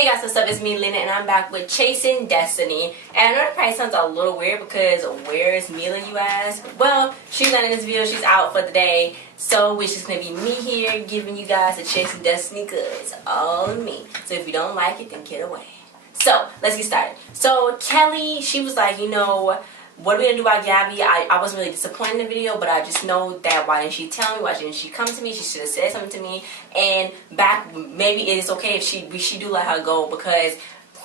Hey guys, what's up? It's me, Lena, and I'm back with Chasing Destiny. And I know that probably sounds a little weird because where is Mila, you ask? Well, she's not in this video. She's out for the day. So it's just going to be me here giving you guys the Chasing Destiny goods. All me. So if you don't like it, then get away. So, let's get started. So, Kelly, she was like, you know, what are we going to do about Gabby? I wasn't really disappointed in the video, but I just know that why didn't she tell me? Why didn't she come to me? She should have said something to me. And maybe it is okay if she do let her go, because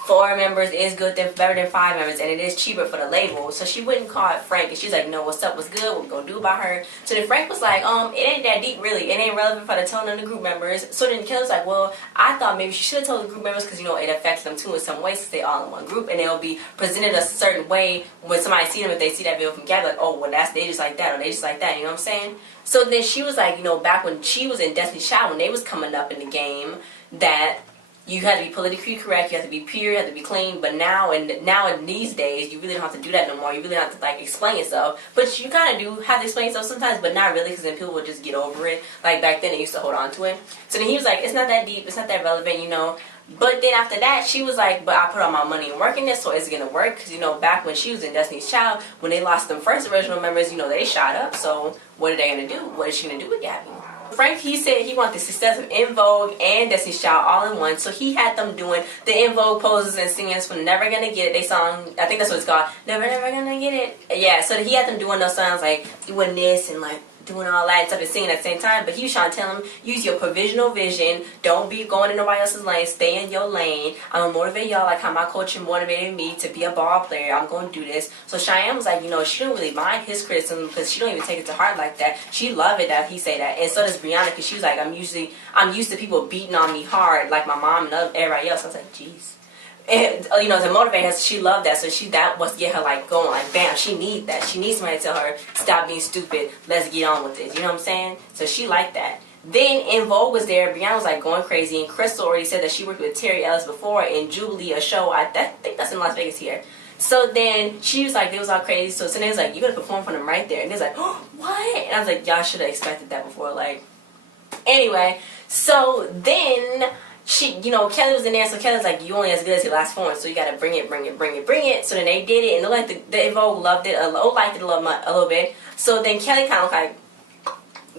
4 members is good, better than 5 members, and it is cheaper for the label. So she wouldn't call it Frank, and she's like, no, what's up, what's good, what we gonna do about her? So then Frank was like, it ain't that deep really, it ain't relevant for the tone of the group members. So then Kelly's like, well, I thought maybe she should have told the group members, because you know it affects them too in some ways, because they all in one group, and they'll be presented a certain way when somebody see them. If they see that video from Gabby, like, oh, well, they just like that, or they just like that, you know what I'm saying? So then she was like, you know, back when she was in Destiny's Child, when they was coming up in the game, that you had to be politically correct, you have to be pure, you have to be clean, but now in these days, you really don't have to do that no more. You really don't have to, like, explain yourself. But you kind of do have to explain yourself sometimes, but not really, because then people will just get over it. Like, back then, they used to hold on to it. So then he was like, it's not that deep, it's not that relevant, you know. But then after that, she was like, but I put all my money and work in this, so it's going to work. Because, you know, back when she was in Destiny's Child, when they lost them first original members, you know, they shot up. So what are they going to do? What is she going to do with Gabby? Frank, he said he wanted the success of En Vogue and Destiny's Child all in one, so he had them doing the En Vogue poses and singing from Never Gonna Get It. They song, I think that's what it's called, Never Gonna Get It. Yeah, so he had them doing those songs, like doing this and like doing all that stuff and singing at the same time. But he was trying to tell him, use your provisional vision, don't be going in nobody else's lane, stay in your lane. I'm gonna motivate y'all like how my coach motivated me to be a ball player. I'm gonna do this. So Cheyenne was like, you know, she don't really mind his criticism, because she don't even take it to heart like that. She loved it that he say that. And so does Brianna, because she was like, I'm used to people beating on me hard, like my mom and everybody else. I was like, jeez. And, you know, to motivate her, she loved that. So that was get her like going, like bam, she needs that. She needs somebody to tell her, stop being stupid, let's get on with this. You know what I'm saying? So she liked that. Then En Vogue was there. Brianna was like going crazy, and Crystal already said that she worked with Terry Ellis before in Jubilee, a show. I think that's in Las Vegas here. So then she was like, they was all crazy. So Sine was like, you're gonna perform for them right there. And they was like, oh, what? And I was like, y'all should have expected that before. Like, anyway. So then she, you know, Kelly was in there, so Kelly's like, you only as good as your last form, so you gotta bring it. So then they did it, and like the En Vogue loved it, liked it a little bit. So then Kelly kind of like,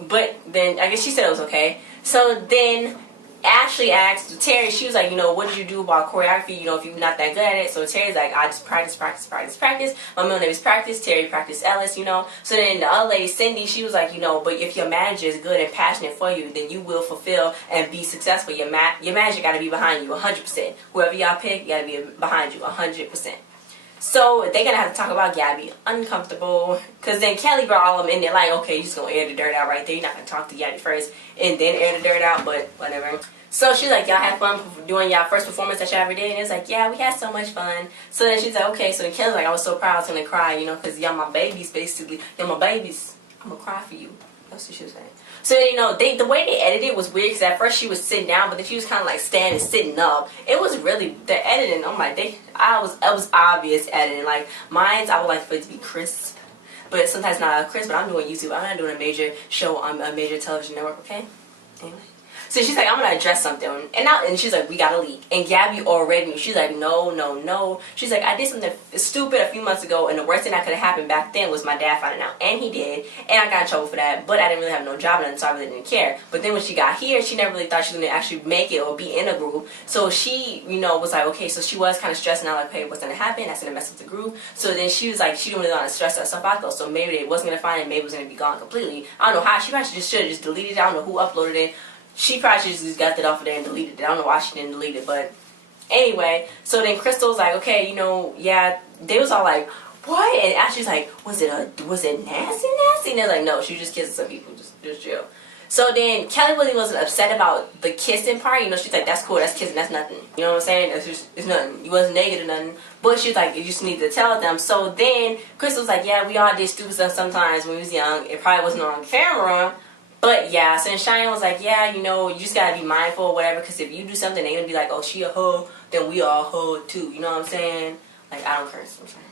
but then I guess she said it was okay. So then Ashley asked Terry, she was like, you know, what did you do about choreography, you know, if you're not that good at it? So Terry's like, I just practice. My middle name is Practice. Terry Practice Ellis, you know. So then the other lady, Cindy, she was like, you know, but if your manager is good and passionate for you, then you will fulfill and be successful. Your manager got to be behind you 100%. Whoever y'all pick, got to be behind you 100%. So they're going to have to talk about Gabby. Uncomfortable. Because then Kelly brought all of them in there like, okay, you're just going to air the dirt out right there. You're not going to talk to Gabby first and then air the dirt out, but whatever. So she's like, y'all had fun doing y'all first performance that y'all ever did? And it's like, yeah, we had so much fun. So then she's like, okay. So then Kelly's like, I was so proud, I was going to cry, you know, because y'all my babies, basically. Y'all my babies. I'm going to cry for you. That's what she was saying. So, you know, the way they edited was weird, because at first she was sitting down, but then she was kind of like standing, sitting up. It was really, the editing, oh my, it was obvious editing. Like, mine, I would like for it to be crisp, but sometimes not crisp. But I'm doing YouTube. I'm not doing a major show on a major television network, okay? Anyway. So she's like, I'm going to address something. And she's like, we got to leak. And Gabby already knew. She's like, no. She's like, I did something stupid a few months ago, and the worst thing that could have happened back then was my dad finding out. And he did. And I got in trouble for that. But I didn't really have no job, and so I really didn't care. But then when she got here, she never really thought she was going to actually make it or be in a group. So she, you know, was like, okay. So she was kind of stressing out, like, hey, what's going to happen? That's going to mess up the group. So then she was like, she didn't really want to stress herself out, though. So maybe they wasn't going to find it. Maybe it was going to be gone completely. I don't know how. She probably just should have just deleted it. I don't know who uploaded it. She probably just got that off of there and deleted it. I don't know why she didn't delete it, but anyway. So then Crystal was like, okay, you know, yeah. They was all like, what? And Ashley's like, was it nasty? And they're like, no, she was just kissing some people, just chill. So then Kelly really wasn't upset about the kissing part. You know, she's like, that's cool, that's kissing, that's nothing. You know what I'm saying? It's nothing. You wasn't naked or nothing. But she's like, you just need to tell them. So then Crystal's like, yeah, we all did stupid stuff sometimes when we was young. It probably wasn't on camera. But yeah, so then Cheyenne was like, yeah, you know, you just gotta be mindful or whatever, because if you do something, they're gonna be like, oh, she a hoe, then we all hoe too. You know what I'm saying? Like, I don't curse. I'm sorry.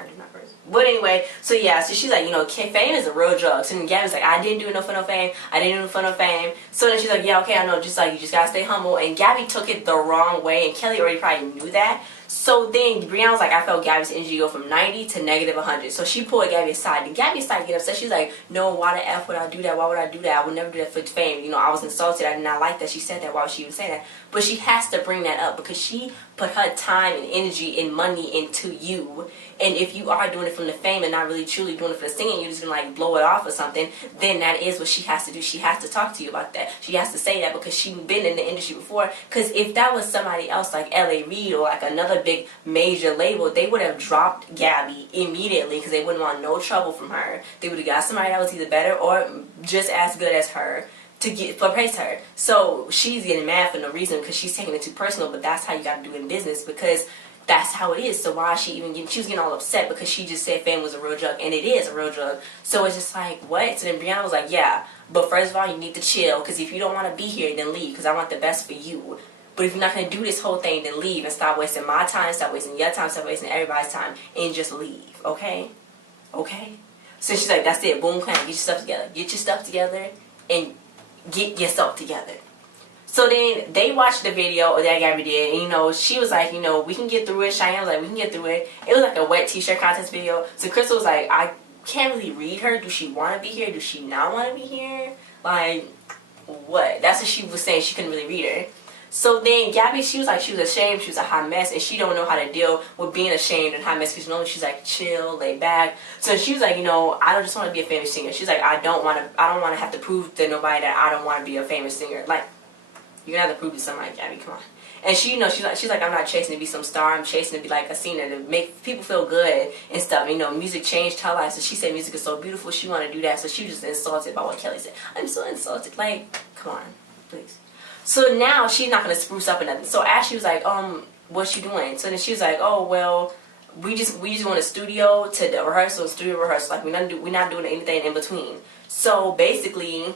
I do not curse. But anyway, so yeah, so she's like, you know, fame is a real drug. So then Gabby's like, I didn't do it for no fame. I didn't do it for no fame. So then she's like, yeah, okay, I know. Just like, you just gotta stay humble. And Gabby took it the wrong way. And Kelly already probably knew that. So then Brianna was like, I felt Gabby's energy go from 90 to negative 100. So she pulled Gabby aside. And Gabby started to get upset. She's like, no, why the F would I do that? Why would I do that? I would never do that for fame. You know, I was insulted. I did not like that she said that. Why would she even say that? But she has to bring that up because she put her time and energy and money into you. And if you are doing it from the fame and not really truly doing it for the singing, you're just gonna like blow it off or something, then that is what she has to do. She has to talk to you about that. She has to say that because she's been in the industry before. Because if that was somebody else like L.A. Reid or like another big major label, they would have dropped Gabby immediately because they wouldn't want no trouble from her. They would have got somebody that was either better or just as good as her to praise her. So she's getting mad for no reason because she's taking it too personal. But that's how you got to do it in business because that's how it is. So why is she even getting, she was getting all upset because she just said fame was a real drug, and it is a real drug. So it's just like, what? So then Brianna was like, yeah, but first of all, you need to chill, because if you don't want to be here, then leave, because I want the best for you. But if you're not going to do this whole thing, then leave and stop wasting my time, stop wasting your time, stop wasting everybody's time, and just leave, okay? Okay? So she's like, that's it, boom, clang, get your stuff together. Get your stuff together and get yourself together. So then they watched the video that Gabby did, and you know, she was like, you know, we can get through it. Cheyenne was like, we can get through it. It was like a wet t-shirt contest video. So Crystal was like, I can't really read her. Do she want to be here? Do she not want to be here? Like, what? That's what she was saying. She couldn't really read her. So then Gabby, she was like, she was ashamed. She was a hot mess, and she don't know how to deal with being ashamed and hot mess because normally she's like chill, laid back. So she was like, you know, I don't just want to be a famous singer. She's like, I don't want to have to prove to nobody that I don't want to be a famous singer. Like, you're gonna have to prove to somebody, Gabby. Come on. And she, you know, she's like, I'm not chasing to be some star. I'm chasing to be like a singer to make people feel good and stuff. You know, music changed her life. So she said music is so beautiful. She want to do that. So she was just insulted by what Kelly said. I'm so insulted. Like, come on, please. So now she's not gonna spruce up or nothing. So Ashley was like, what's she doing? So then she was like, oh well, we just want a studio to studio rehearsal. Like we're not doing anything in between. So basically,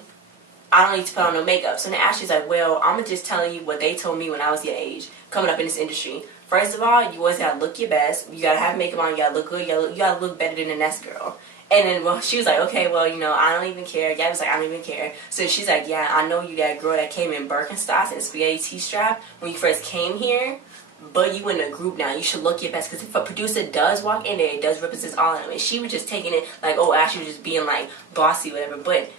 I don't need to put on no makeup. So then Ashley's like, well, I'm just telling you what they told me when I was your age, coming up in this industry. First of all, you always gotta look your best. You gotta have makeup on. You gotta look good. You gotta look better than the next girl. And then, well, she was like, okay, well, you know, I don't even care. Gabby's like, I don't even care. So she's like, yeah, I know you that girl that came in Birkenstocks and spaghetti T-strap when you first came here, but you in a group now. You should look your best, because if a producer does walk in there, it does represent all of them. And she was just taking it like, oh, Ashley was just being like bossy, whatever. But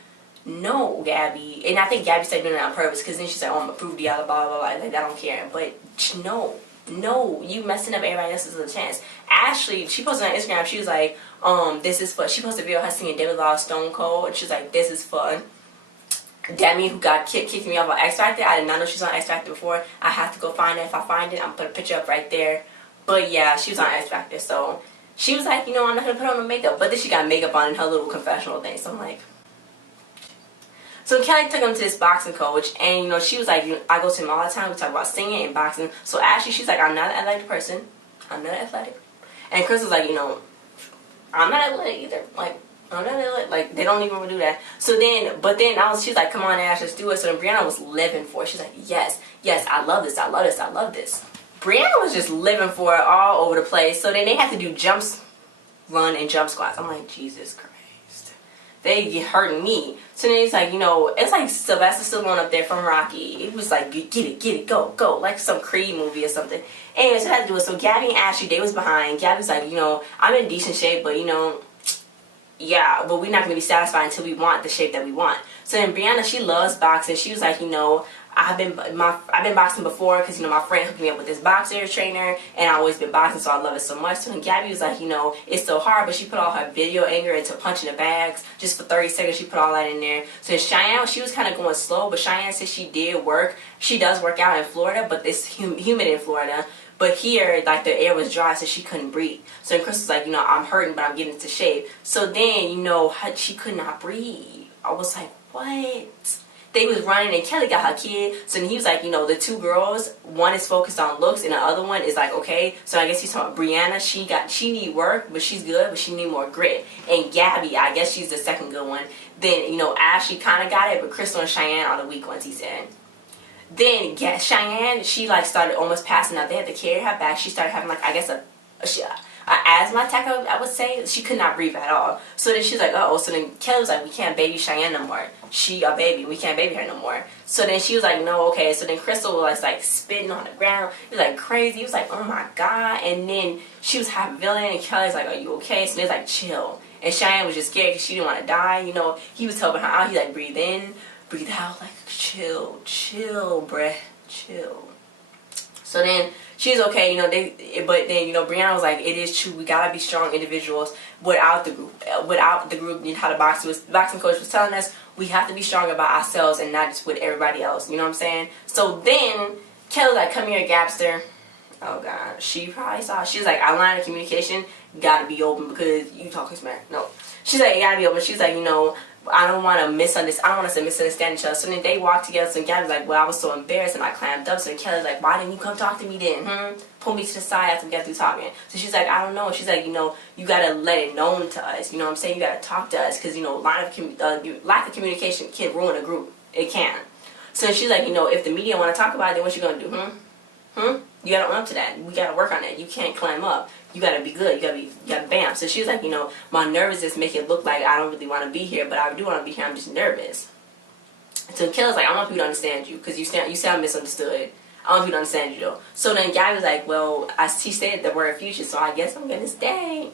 no, Gabby, and I think Gabby started doing it on purpose, because then she's like, oh, I'm gonna prove to y'all, blah, blah, blah, like, I don't care. But no, you messing up everybody else's chance. Ashley, she posted on Instagram, she was like, this is for, she posted a video of her singing David Law's Stone Cold, and she was like, this is for Demi, who got kicked me off on X Factor. I did not know she was on X Factor before. I have to go find it. If I find it, I'm gonna put a picture up right there. But yeah, she was on X Factor, so she was like, you know, I'm not gonna put on the makeup. But then she got makeup on in her little confessional thing, so I'm like, so Kelly took him to this boxing coach, and you know, she was like, I go to him all the time. We talk about singing and boxing. So Ashley, she's like, I'm not an athletic person. I'm not athletic. And Chris was like, you know, I'm not athletic either. Like, I'm not athletic. Like, they don't even want to do that. So then, but then she's like, come on, Ash, let's do it. So then Brianna was living for it. She's like, yes, I love this. I love this. I love this. Brianna was just living for it all over the place. So then they had to do jumps, run, and jump squats. I'm like, Jesus Christ. They get hurting me. So then he's like, you know, it's like Sylvester Stallone up there from Rocky. It was like, get it, go. Like some Creed movie or something. Anyway, so I had to do it. So Gabby and Ashley, they was behind. Gabby's like, you know, I'm in decent shape, but you know, yeah, but we're not going to be satisfied until we want the shape that we want. So then Brianna, she loves boxing. She was like, you know, I've been boxing before, because you know, my friend hooked me up with this boxer trainer, and I've always been boxing, so I love it so much. So then Gabby was like, you know, it's so hard, but she put all her video anger into punching the bags just for 30 seconds. She put all that in there. So then Cheyenne, she was kind of going slow, but Cheyenne said she did work. She does work out in Florida, but it's humid in Florida. But here, like, the air was dry, so she couldn't breathe. So then Chris was like, you know, I'm hurting, but I'm getting into shape. So then, you know, she could not breathe. I was like, what? They was running, and Kelly got her kid. So then he was like, you know, the two girls, one is focused on looks, and the other one is like, okay. So I guess he's talking about Brianna. She need work, but she's good, but she need more grit. And Gabby, I guess she's the second good one. Then, you know, Ashley kind of got it, but Crystal and Cheyenne are the weak ones, he said. Then Cheyenne, she like started almost passing out. They had to carry her back. She started having like, I guess asthma attack, I would say. She could not breathe at all. So then she's like, oh. So then Kelly was like, we can't baby Cheyenne no more. She a baby. We can't baby her no more. So then she was like, no, okay. So then Crystal was like spitting on the ground. He was like crazy. He was like, oh my God. And then she was half villain, and Kelly's like, are you okay? So they was like, chill. And Cheyenne was just scared because she didn't want to die. You know, he was helping her out. He like, breathe in, breathe out, like chill, bruh, chill. So then she's okay, you know. But then, you know, Brianna was like, it is true. We gotta be strong individuals without the group. Without the group, you know how the boxing coach was telling us, we have to be strong about ourselves and not just with everybody else. You know what I'm saying? So then Kelly's like, come here, Gabster. Oh God, she probably saw. She's like, our line of communication gotta be open because you talking smack. No, she's like, it gotta be open. She's like, you know, I don't want to misunderstand. I don't want us to misunderstand each other. So then they walked together. So Gabby's like, well, I was so embarrassed and I clammed up. So then Kelly's like, why didn't you come talk to me then? Pull me to the side after we got through talking. So she's like, I don't know. She's like, you know, you gotta let it known to us. You know what I'm saying? You gotta talk to us because, you know, lack of communication can ruin a group. It can. So she's like, you know, if the media want to talk about it, then what you gonna do? You gotta own up to that. We gotta work on that. You can't climb up. You gotta be good. You gotta bam. So she's like, you know, my nervousness make it look like I don't really want to be here, but I do want to be here. I'm just nervous. So Kelly's like, I want people to understand you because you sound misunderstood. I want people to understand you though. So then Gabby was like, well, she said the word future, so I guess I'm gonna stay.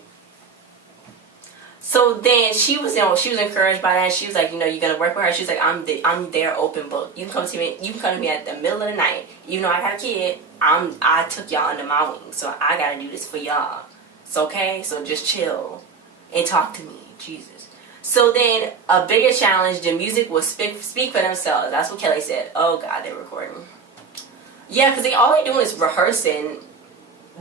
So then she was, you know, she was encouraged by that. She was like, you know, you're gonna work with her. She's like, I'm there, open book. You can come to me. You can come to me at the middle of the night. Even though I got a kid, I took y'all under my wing, so I gotta do this for y'all. It's okay. So just chill and talk to me, Jesus. So then a bigger challenge. The music will speak for themselves. That's what Kelly said. Oh God, they're recording. Yeah, because all they doing is rehearsing.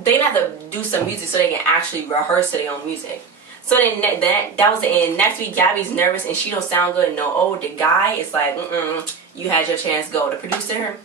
They have to do some music so they can actually rehearse their own music. So then that was the end. Next week, Gabby's nervous and she don't sound good. No, oh, the guy is like, you had your chance, go. The producer.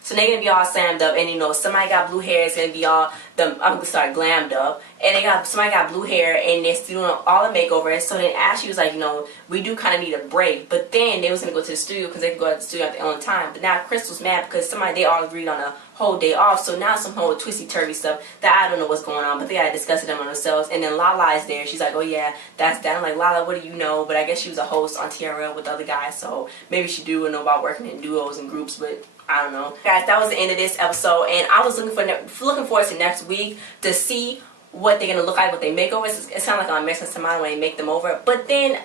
So they're gonna be all slammed up, and you know, somebody got blue hair. It's gonna be all I'm gonna start glammed up, and somebody got blue hair, and they're still doing all the makeovers. So then Ashley was like, you know, we do kind of need a break, but then they was gonna go to the studio because they could go to the studio at their own time. But now Crystal's mad because they all agreed on a whole day off. So now some whole twisty turvy stuff that I don't know what's going on, but they gotta discuss it among themselves. And then Lala is there. She's like, oh yeah, that's that. I'm like, Lala, what do you know? But I guess she was a host on TRL with other guys, so maybe she do know about working in duos and groups, but I don't know. Guys, that was the end of this episode, and I was looking forward to next week to see what they're gonna look like with their makeovers. It sounds like I'm messing somebody when they make them over, but then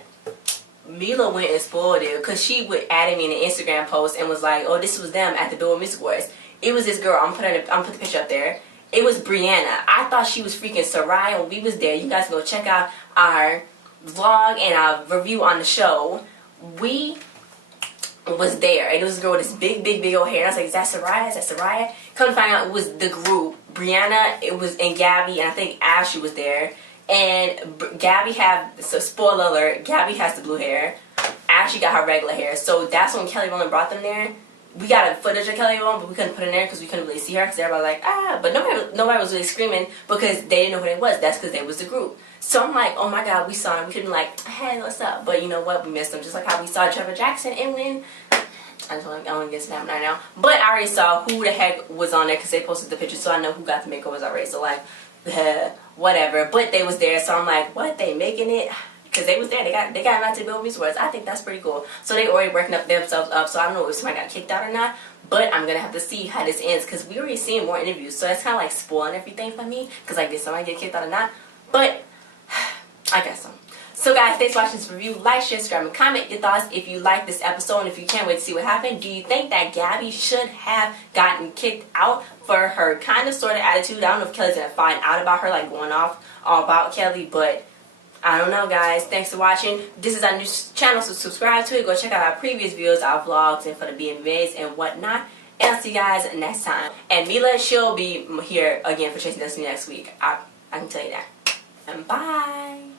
Mila went and spoiled it because she would add me in an Instagram post and was like, oh, this was them at the Billboard Music Awards. It was this girl. I'm put the picture up there. It was Brianna. I thought she was freaking Soraya when we was there. You guys go check out our vlog and our review on the show. We was there, and it was a girl with this big old hair. And I was like, is that Soraya? Is that Soraya? Come to find out, it was the group. Brianna, and Gabby, and I think Ashley was there. And Gabby so spoiler alert, Gabby has the blue hair. Ashley got her regular hair. So that's when Kelly Rowland brought them there. We got a footage of Kelly Rowland, but we couldn't put it in there because we couldn't really see her because everybody was like, ah. But nobody was really screaming because they didn't know who they was. That's because they was the group. So I'm like, oh my God, we saw him. We couldn't like, hey, what's up? But you know what? We missed them. Just like how we saw Trevor Jackson and when I don't get snapped right now. But I already saw who the heck was on there because they posted the picture, so I know who got the makeovers already. So like, whatever. But they was there, so I'm like, what? They making it? Because they was there. They got not to build these words. I think that's pretty cool. So they already working themselves up. So I don't know if somebody got kicked out or not. But I'm gonna have to see how this ends because we already seen more interviews. So that's kind of like spoiling everything for me. Because like, did somebody get kicked out or not? But I guess so. So guys, thanks for watching this review. Like, share, subscribe, and comment your thoughts if you like this episode and if you can't wait to see what happened. Do you think that Gabby should have gotten kicked out for her kind of sort of attitude? I don't know if Kelly's gonna find out about her, like going off all about Kelly, but I don't know, guys. Thanks for watching. This is our new channel, so subscribe to it. Go check out our previous videos, our vlogs, and for the BBMAS and whatnot. And I'll see you guys next time. And Mila, she'll be here again for Chasing Destiny next week. I can tell you that. And bye.